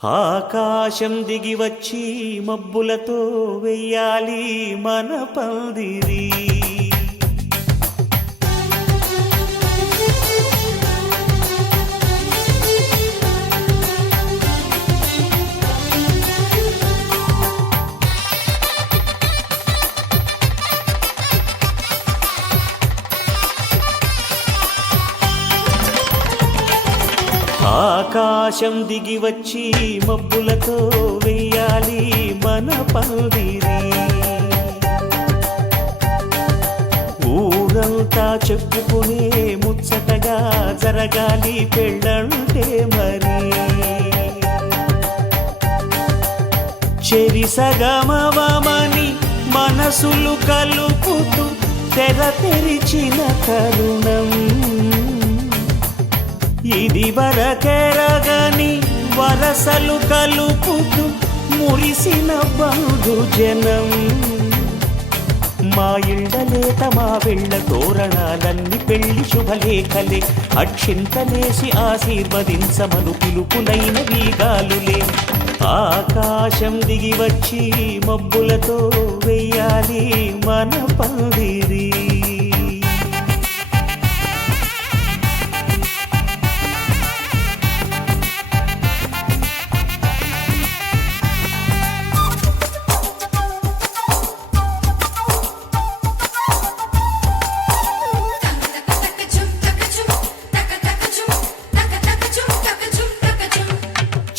ఆకాశం దిగి వచ్చి మబ్బులతో వెయ్యాలి మన పందిరి. ఆకాశం దిగి వచ్చి మబ్బులతో వెయ్యాలి మన పందిరి. ఊరంతా చెప్పుకునే ముచ్చటగా జరగాలి పెళ్ళంటే మరి. చెరిసగమవమని మనసులు కలుపుతూ తెర తెరిచిన తరుణం ఇది వరకెరగని వరసలు కలుపుతూ మురిసిన బంధుజనం. మా ఇళ్ళలేత మా వెళ్ళ తోరణాలన్నీ పెళ్లి శుభలేఖలే. అక్షింతలేసి ఆశీర్వదించమను పిలుపులైన వీగాలులే. ఆకాశం దిగి వచ్చి మబ్బులతో వెయ్యాలి మన పందిరి.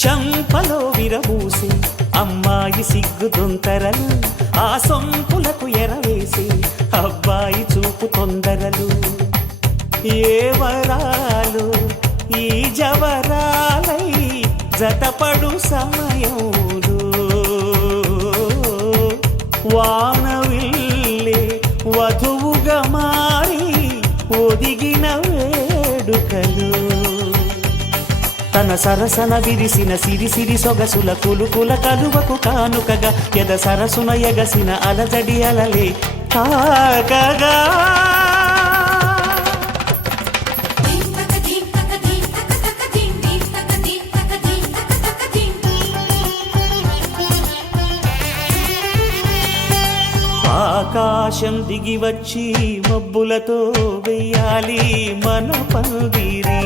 చంపలో విరబూసి అమ్మాయి సిగ్గు దొంతరలు, ఆ సొంపులకు ఎరవేసి అబ్బాయి చూపు తొందరలు. ఏ వరాలు ఈ జవరాలై జతపడు సమయంలో వానవిల్లే వధువుగా మారి ఒదిగిన వేడుకలు. తన సరసన విరిసిన సిరిసిరి సొగసుల కులుకుల కలువకు కానుకగా ఎద సరసున ఎగసిన అలజడి అలలే తాకగా. ఆకాశం దిగి వచ్చి మబ్బులతో వెయ్యాలి మన పందిరి.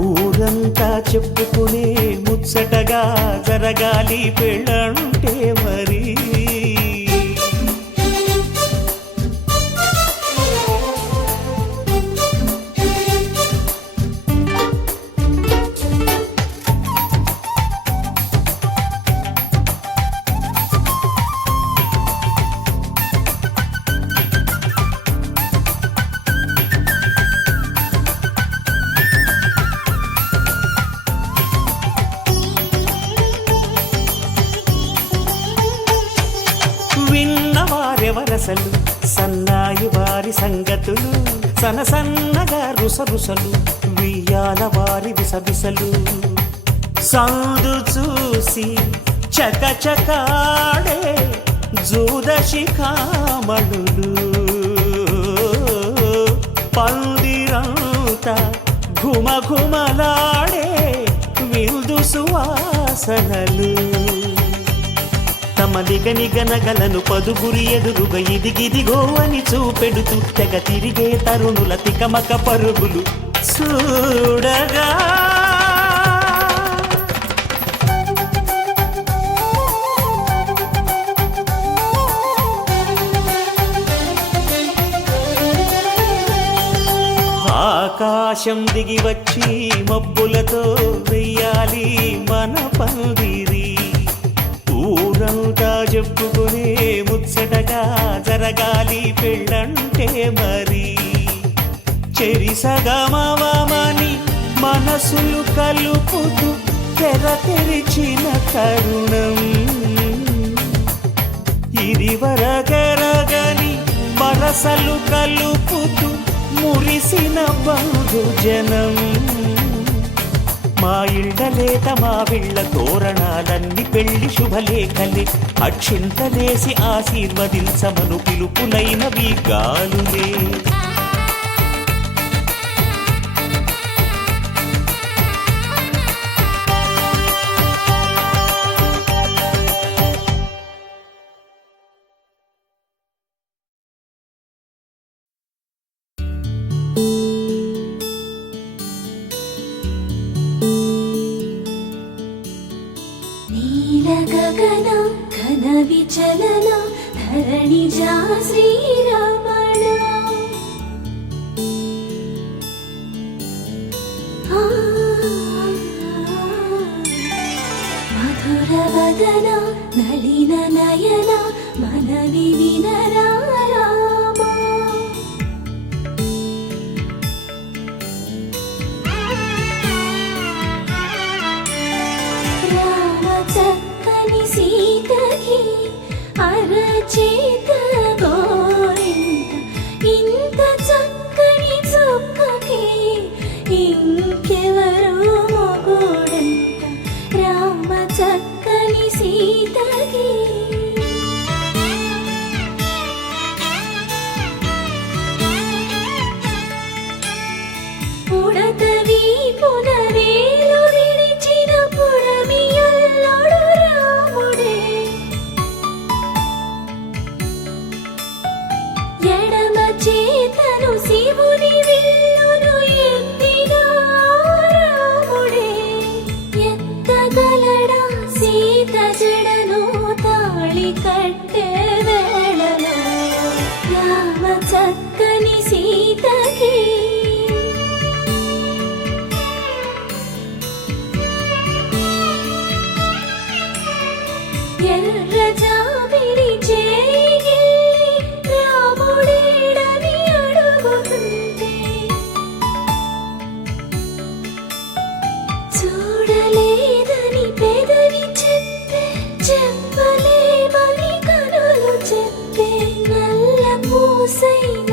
ఊరంతా చెప్పుకునే ముచ్చటగా జరగాలి పెళ్ళంటే మరి. విన్నవారెవరసలు సన్నాయి వారి సంగతులు, సనసన్నగా రుసరుసలు వియ్యాల వారి విసవిసలు. సందు చూసి చకచకాడే జూదశిఖామణులు, పందిరంతా ఘుమఘుమలాడే విందు సువాసనలు. తమ నిగనిగనగలను పదుగురి ఎదురుగా ఇదిగిదిగో అని చూపెడుతూ తెగ తిరిగే తరుణుల తికమక పరుగులు చూడగా. ఆకాశం దిగి వచ్చి మబ్బులతో వెయ్యాలి మన పందిరి. ఊరంతా చెప్పుకునే ముచ్చటగా జరగాలి పెళ్ళంటే మరి. చెరిసగమవమని మనసులు కలుపుతూ తెర తెరిచిన తరుణం ఇది వరకెరగని వరసలు కలుపుతూ మురిసిన బంధుజనం. మా ఇళ్ళలేత మా వెళ్ళ తోరణాలన్నీ పెళ్లి శుభలేఖలే. అక్షింతలేసి ఆశీర్వదించమను పిలుపులైన వీగాలులే. విచలన ధరణిజా శ్రీరమణ మధుర వదన నళిన నయన మనవి వినరా రామా రామ చక్కని సీతకి అరచేత గోరింత ఇంత చక్కని చుక్కకి ఇంకెవరు మొగుడంట రామ చక్కని సీతకి ఉడత వీపున వేలు విడిచిన పుడమియల్లోడు రాముడే ఎడమ చేతను శివుని విల్లును ఎత్తిన రాముడే ఎత్తగలడా సీత జడను తాళి కట్టే వేళలో రామ చక్కని సీతకి ఎర్ర జాబిలి చేయి రాముడేడని అడుగుతుంటే చూడలేదని పెదవి చెప్పే చెప్పలేమని కనులు చెప్పే నల్ల పూసైన